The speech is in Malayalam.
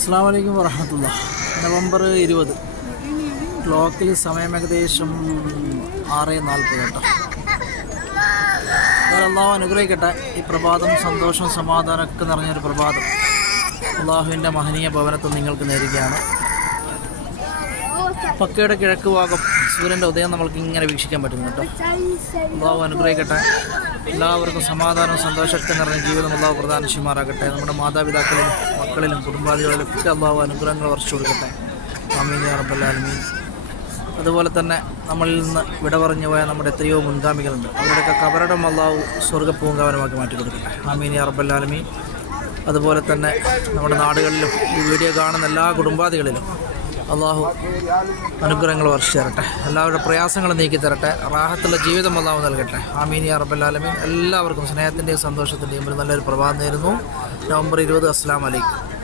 അസ്സലാമു അലൈക്കും വറഹ്മത്തുള്ളാഹി. നവംബർ 20 ക്ലോക്കിൽ സമയം ഏകദേശം 6:40 കേട്ടോ. അള്ളാഹു അനുഗ്രഹിക്കട്ടെ. ഈ പ്രഭാതം സന്തോഷവും സമാധാനമൊക്കെ നിറഞ്ഞൊരു പ്രഭാതം അള്ളാഹുവിൻ്റെ മഹനീയ ഭവനത്തിൽ നിങ്ങൾക്ക് നേരുകയാണ്. മക്കയുടെ കിഴക്ക് ഭാഗം സൂര്യൻ്റെ ഉദയം നമ്മൾക്ക് ഇങ്ങനെ വീക്ഷിക്കാൻ പറ്റുന്നു കേട്ടോ. അള്ളാഹു അനുഗ്രഹിക്കട്ടെ. എല്ലാവർക്കും സമാധാനവും സന്തോഷമൊക്കെ നിറഞ്ഞ ജീവിതം അള്ളാഹു പ്രദാനം ചെയ്യുമാറാകട്ടെ. നമ്മുടെ മാതാപിതാക്കളിലും മക്കളിലും കുടുംബാദികളിലും ഒക്കെ അള്ളാഹു അനുഗ്രഹങ്ങൾ വർഷിച്ചു കൊടുക്കട്ടെ. ആമീൻ യാ റബ്ബൽ ആലമീൻ. അതുപോലെ തന്നെ നമ്മളിൽ നിന്ന് വിട പറഞ്ഞു പോയ നമ്മുടെ എത്രയോ മുൻഗാമികളുണ്ട്. അവരുടെയൊക്കെ കബറിടം അള്ളാഹു സ്വർഗ്ഗപ്പൂങ്കാവനമാക്കി മാറ്റി കൊടുക്കട്ടെ. ആമീൻ യാ റബ്ബൽ ആലമീൻ. അതുപോലെ തന്നെ നമ്മുടെ നാടുകളിലും ഈ വീഡിയോ കാണുന്ന എല്ലാ കുടുംബാദികളിലും അള്ളാഹു അനുഗ്രഹങ്ങൾ വർഷിച്ചു തരട്ടെ. എല്ലാവരുടെ പ്രയാസങ്ങളും നീക്കി തരട്ടെ. റാഹത്തുള്ള ജീവിതം അള്ളാഹു നൽകട്ടെ. ആമീൻ യാ റബ്ബൽ ആലമീൻ. എല്ലാവർക്കും സ്നേഹത്തിൻ്റെയും സന്തോഷത്തിൻ്റെയും ഒരു നല്ലൊരു പ്രഭാതം നേരുന്നു. നവംബർ 20. അസ്സലാമു അലൈക്കും.